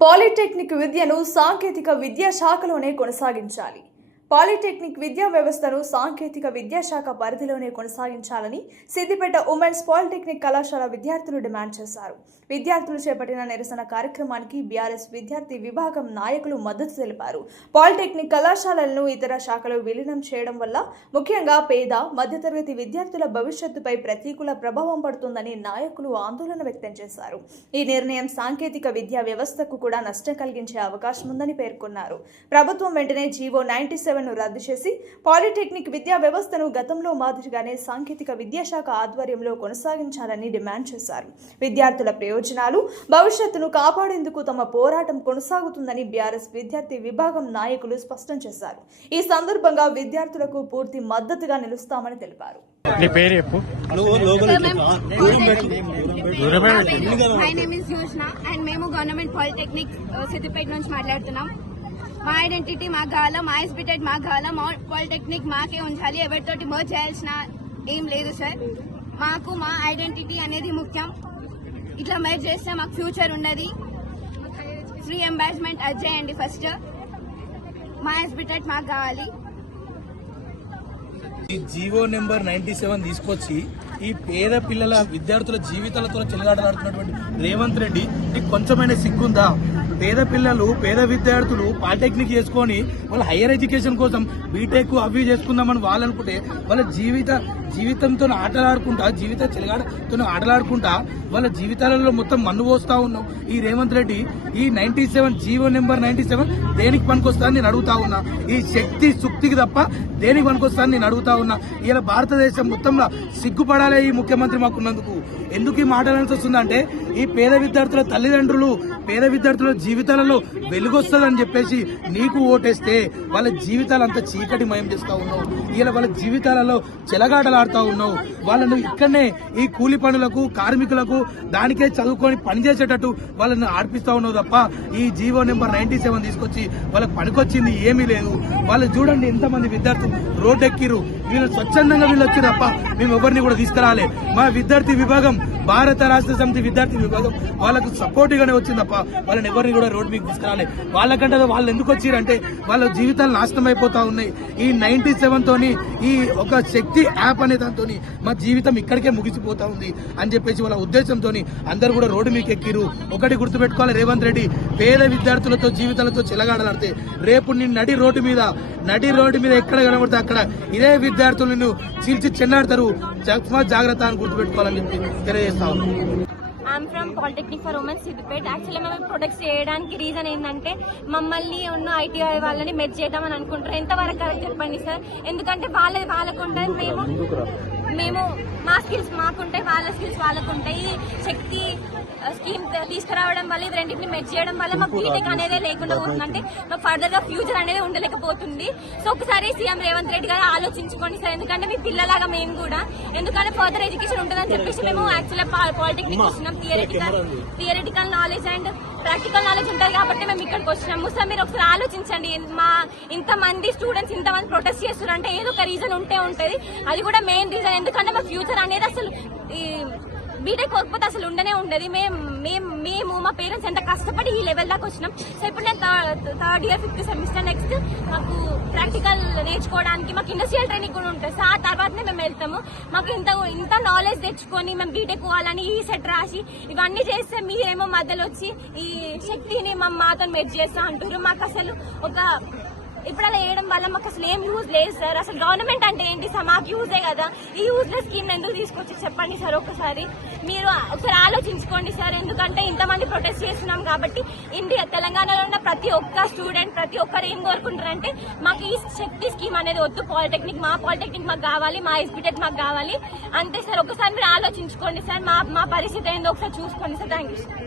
Polytechnic విద్యను సాంకేతిక విద్యా శాఖలోనే కొనసాగించాలి. పాలిటెక్నిక్ విద్యా వ్యవస్థను సాంకేతిక విద్యాశాఖ పరిధిలోనే కొనసాగించాలని సిద్దిపేట ఉమెన్స్ పాలిటెక్నిక్ కళాశాల విద్యార్థులు డిమాండ్ చేశారు. విద్యార్థులు చేపట్టిన నిరసన కార్యక్రమానికి బీఆర్ఎస్ విద్యార్థి విభాగం నాయకులు మద్దతు తెలిపారు. పాలిటెక్నిక్ కళాశాలలను ఇతర శాఖలు విలీనం చేయడం వల్ల ముఖ్యంగా పేద మధ్యతరగతి విద్యార్థుల భవిష్యత్తుపై ప్రతికూల ప్రభావం పడుతుందని నాయకులు ఆందోళన వ్యక్తం చేశారు. ఈ నిర్ణయం సాంకేతిక విద్యా వ్యవస్థకు కూడా నష్టం కలిగించే అవకాశం ఉందని పేర్కొన్నారు. ప్రభుత్వం వెంటనే జీవో 97 రద్దు చేసి పాలిటెక్నిక్ విద్యా వ్యవస్థను గతంలో మాదిరిగానే సాంకేతిక విద్యాశాఖ ఆధ్వర్యంలో కొనసాగించాలని డిమాండ్ చేశారు. విద్యార్థుల ప్రయోజనాలు భవిష్యత్తును కాపాడేందుకు తమ పోరాటం కొనసాగుతుందని బీఆర్ఎస్ విద్యార్థి విభాగం నాయకులు స్పష్టం చేశారు. ఈ సందర్భంగా విద్యార్థులకు పూర్తి మద్దతుగా నిలుస్తామని తెలిపారు. మా ఐడెంటిటీ మాకు కావాలా, మా ఎస్బిటెడ్ మాకు కావాలా, మా పాలిటెక్నిక్ మాకే ఉంచాలి. ఎవరితోటి మర్జ్ చేయాల్సిన ఏం లేదు సార్. మాకు మా ఐడెంటిటీ అనేది ముఖ్యం. ఇట్లా మర్జ్ చేస్తే మాకు ఫ్యూచర్ ఉండదు. ఫ్రీ ఎంబార్స్మెంట్ అది చేయండి ఫస్ట్. మా ఎస్బిటెడ్ మాకు కావాలి. ఈ జీవో నెంబర్ 97 తీసుకొచ్చి ఈ పేద పిల్లల విద్యార్థుల జీవితాలతో చెలగాటలాడుతున్నటువంటి రేవంత్ రెడ్డి నీకు కొంచెమైన సిగ్గుందా? పేద పిల్లలు పేద విద్యార్థులు పాలిటెక్నిక్ చేసుకొని వాళ్ళ హైయర్ ఎడ్యుకేషన్ కోసం బీటెక్ అవి చేసుకుందామని వాళ్ళు అనుకుంటే వాళ్ళ జీవితంతో ఆటలాడుకుంటా జీవిత చెలగాటతో ఆటలాడుకుంటా వాళ్ళ జీవితాలలో మొత్తం మన్ను పోస్తా ఉన్నాం. ఈ రేవంత్ రెడ్డి ఈ 97 జీవో నెంబర్ 97 దేనికి పనికొస్తాను నేను అడుగుతా ఉన్నా. ఈ శక్తి సుక్తికి తప్ప దేనికి పనికొస్తాను నేను అడుగుతా ఉన్నా. ఇలా భారతదేశం మొత్తంలో సిగ్గుపడాలి ఈ ముఖ్యమంత్రి మాకున్నందుకు. ఎందుకు ఈ మాట్లాడాల్సి వస్తుందంటే ఈ పేద విద్యార్థుల తల్లిదండ్రులు పేద విద్యార్థుల జీవితాలలో వెలుగొస్తుందని చెప్పేసి నీకు ఓటేస్తే వాళ్ళ జీవితాలంతా చీకటిమయం చేస్తా ఉన్నావు. ఇలా వాళ్ళ జీవితాలలో చెలగాటలాడుతూ ఉన్నావు. వాళ్ళను ఇక్కడనే ఈ కూలి పనులకు కార్మికులకు దానికే చదువుకొని పనిచేసేటట్టు వాళ్ళని ఆడిపిస్తా ఉన్నావు తప్ప ఈ జీవో నెంబర్ 97 తీసుకొచ్చి వాళ్ళకి పనికొచ్చింది ఏమీ లేదు. వాళ్ళు చూడండి ఎంతమంది విద్యార్థులు రోడ్డెక్కిరు. వీళ్ళు స్వచ్ఛందంగా వీళ్ళు వచ్చి తప్ప మేము ఎవరిని కూడా తీసుకురాలే. మా విద్యార్థి విభాగం భారత రాష్ట్ర సమితి విద్యార్థి విభాగం వాళ్ళకు సపోర్ట్ గానే వచ్చింది తప్ప వాళ్ళని ఎవరిని కూడా రోడ్ మీకు తీసుకురాలే. వాళ్ళకంటే వాళ్ళు ఎందుకు వచ్చిరంటే వాళ్ళ జీవితాలు నాశనం అయిపోతా ఉన్నాయి. ఈ 97 తోని ఈ ఒక శక్తి యాప్ అనే దాంతో మా జీవితం ఇక్కడికే ముగిసిపోతా ఉంది అని చెప్పేసి వాళ్ళ ఉద్దేశంతో అందరు కూడా రోడ్డు మీకు ఎక్కిరు. ఒకటి గుర్తుపెట్టుకోవాలి, రేవంత్ రెడ్డి పేద విద్యార్థులతో జీవితాలతో చెలగాడలాడితే రేపు నేను నడి రోడ్డు మీద ఎక్కడ కనబడితే అక్కడ ఇదే విద్యార్థులను చీల్చి చెన్నాడతారు. జాగ్రత్త అని గుర్తుపెట్టుకోవాలని చెప్పి తెలియజేస్తా ఉన్నాం. I'm from polytechnic for women's Siddipet. Actually మేము ప్రొటెక్ట్ చేయడానికి రీజన్ ఏంటంటే మమ్మల్ని ఉన్న ఐటీఐ వాళ్ళని మెర్జ్ చేద్దామని అనుకుంటారు. ఎంతవరకు కరెక్ట్ చెప్పండి సార్. ఎందుకంటే వాళ్ళకుంటాయి, మేము మా స్కిల్స్ మాకుంటాయి, వాళ్ళ స్కిల్స్ వాళ్ళకుంటాయి. ఈ శక్తి స్కీమ్ తీసుకురావడం వల్ల ఇది రెండింటిని మెర్జ్ చేయడం వల్ల మాకు బీటెక్ అనేది లేకుండా పోతుందంటే మాకు ఫర్దర్ గా ఫ్యూచర్ అనేది ఉండలేకపోతుంది. సో ఒకసారి సీఎం రేవంత్ రెడ్డి గారు ఆలోచించుకోండి సార్. ఎందుకంటే మీ పిల్లలాగా మేము కూడా ఎందుకంటే ఫర్దర్ ఎడ్యుకేషన్ ఉంటుందని చెప్పేసి మేము యాక్చువల్గా పాలిటెక్నిక్ వస్తున్నాం. Theoretical knowledge and practical knowledge ఉంటుంది కాబట్టి మేము ఇక్కడికి వచ్చినాము. సార్ మీరు ఒకసారి ఆలోచించండి. మా ఇంతమంది స్టూడెంట్స్ ఇంతమంది ప్రొటెస్ట్ చేస్తున్నారంటే ఏదో ఒక రీజన్ ఉంటే ఉంటుంది. అది కూడా మెయిన్ రీజన్. ఎందుకంటే మా ఫ్యూచర్ అనేది అసలు బీటెక్ పోకపోతే అసలు ఉండనే ఉండదు. మేము మా పేరెంట్స్ ఎంత కష్టపడి ఈ లెవెల్ దాకా వచ్చినాం. సో ఇప్పుడు నేను third year 5th semester. Next మాకు ప్రాక్టికల్ నేర్చుకోవడానికి మాకు ఇండస్ట్రియల్ ట్రైనింగ్ కూడా ఉంటుంది. సో ఆ తర్వాతనే మేము వెళ్తాము. మాకు ఇంత నాలెడ్జ్ తెచ్చుకొని మేము బీటెక్ పోవాలని ఈ సెట్ రాసి ఇవన్నీ చేస్తే మీరేమో మధ్యలో వచ్చి ఈ శక్తిని మాతో మెర్జ్ చేస్తా అంటారు. మాకు అసలు ఇప్పుడు అలా వేయడం వల్ల మాకు అసలు ఏం యూజ్ లేదు సార్. అసలు గవర్నమెంట్ అంటే ఏంటి సార్? మాకు యూజే కదా. ఈ యూజ్లెస్ స్కీమ్ ఎందుకు తీసుకొచ్చి చెప్పండి సార్. ఒకసారి మీరు ఒకసారి ఆలోచించుకోండి సార్. ఎందుకంటే ఇంతమంది ప్రొటెస్ట్ చేస్తున్నాం కాబట్టి తెలంగాణలో ఉన్న ప్రతి ఒక్క స్టూడెంట్ ప్రతి ఒక్కరు ఏం కోరుకుంటారంటే మాకు ఈ శక్తి స్కీమ్ అనేది వద్దు. మా పాలిటెక్నిక్ మాకు కావాలి, మా ఎస్బిటెక్ మాకు కావాలి అంతే సార్. ఒకసారి మీరు ఆలోచించుకోండి సార్. మా పరిస్థితి ఏందో ఒకసారి చూసుకోండి సార్. Thank you sir.